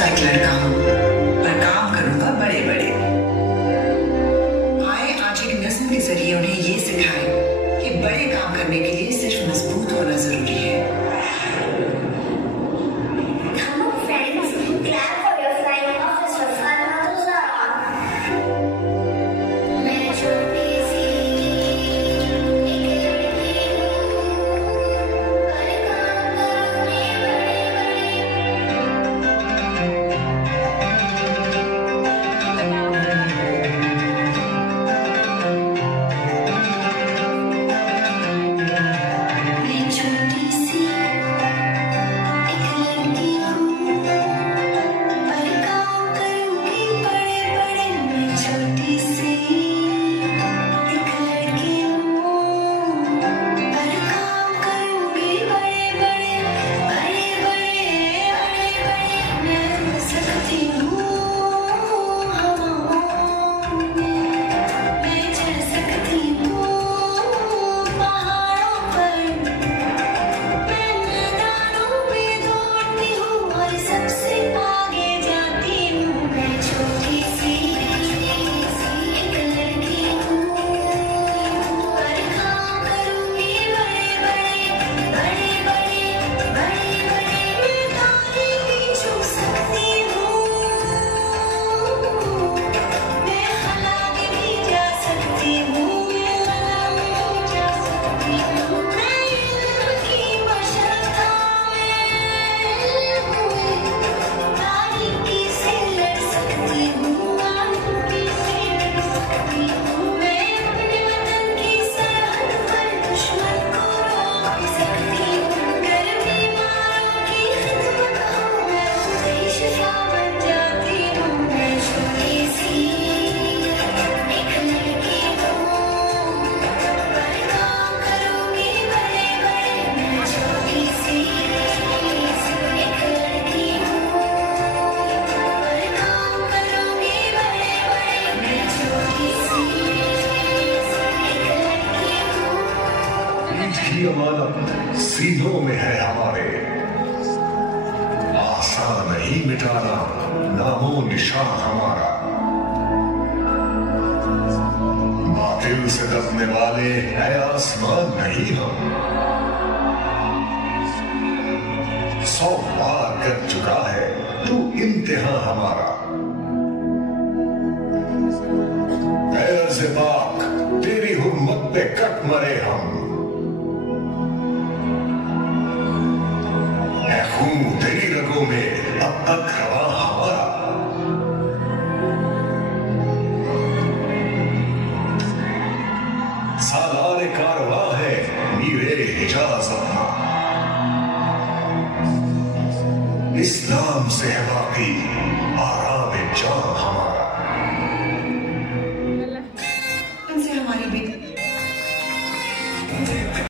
सा एक लड़का हूँ, पर काम करूंगा बड़े बड़े। आए आज एक नस्ल के जरिए उन्हें ये सिखाएं कि बड़े काम करने के लिए सिर्फ मजबूत होना जरूरी है। अमानत सीनों में है हमारे, आसान नहीं मिटाना नामो निशान हमारा। बातिल से दबने वाले है आसमान नहीं हम, 100 बार कर चुका है तू इम्तिहान हमारा। ऐ पाक तेरी हुर्मत पे कट मरे हम, खून तेरी रगों में अब तक रवा हमारा। सालार कारवां है मीरे हिजाज अपना, इस्लाम से है बाकी आराम जान